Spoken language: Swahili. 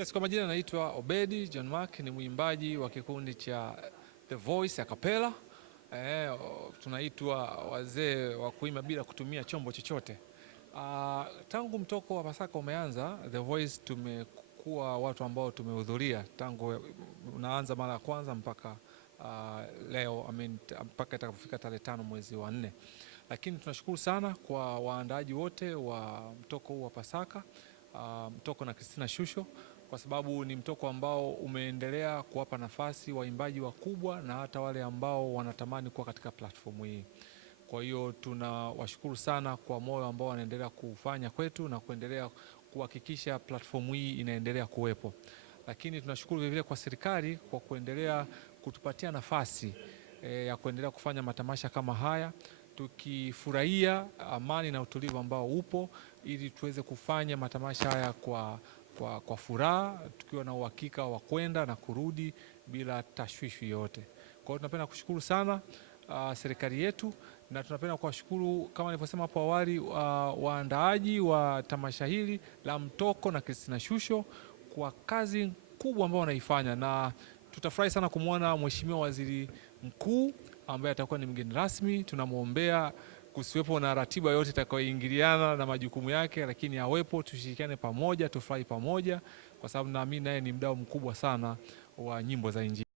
Yes, kwa majina naitwa Obedi John Mark, ni mwimbaji wa kikundi cha The Voice a cappella. Tunaitwa wazee wa kuimba bila kutumia chombo chochote. Tangu mtoko wa Pasaka umeanza, The Voice tumekuwa watu ambao tumehudhuria tangu unaanza mara ya kwanza mpaka leo, mpaka itakapofika tarehe 5 mwezi wa 4. Lakini tunashukuru sana kwa waandaaji wote wa mtoko huu wa Pasaka, mtoko na Christina Shusho, kwa sababu ni mtoko ambao umeendelea kuwapa nafasi waimbaji wakubwa na hata wale ambao wanatamani kuwa katika platform hii. Kwa hiyo tunawashukuru sana kwa moyo ambao wanaendelea kufanya kwetu na kuendelea kuhakikisha platform hii inaendelea kuwepo. Lakini tunashukuru vile kwa serikali kwa kuendelea kutupatia nafasi ya kuendelea kufanya matamasha kama haya, tukifurahia amani na utulivu ambao upo, ili tuweze kufanya matamasha haya kwa furaha, tukiwa na uhakika wa kwenda na kurudi bila tashwishi yote. Kwa hiyo tunapenda kushukuru sana serikali yetu, na tunapenda kuwashukuru kama nilivyosema hapo awali waandaaji wa tamasha hili la mtoko na Christina Shusho kwa kazi kubwa ambayo wanaifanya, na tutafurahi sana kumwona Mheshimiwa Waziri Mkuu ambaye atakuwa ni mgeni rasmi. Tunamwombea kusiwepo na ratiba yote itakayoingiliana na majukumu yake, lakini awepo, tushirikiane pamoja, tufurahi pamoja, kwa sababu naamini naye ni mdau mkubwa sana wa nyimbo za Injili.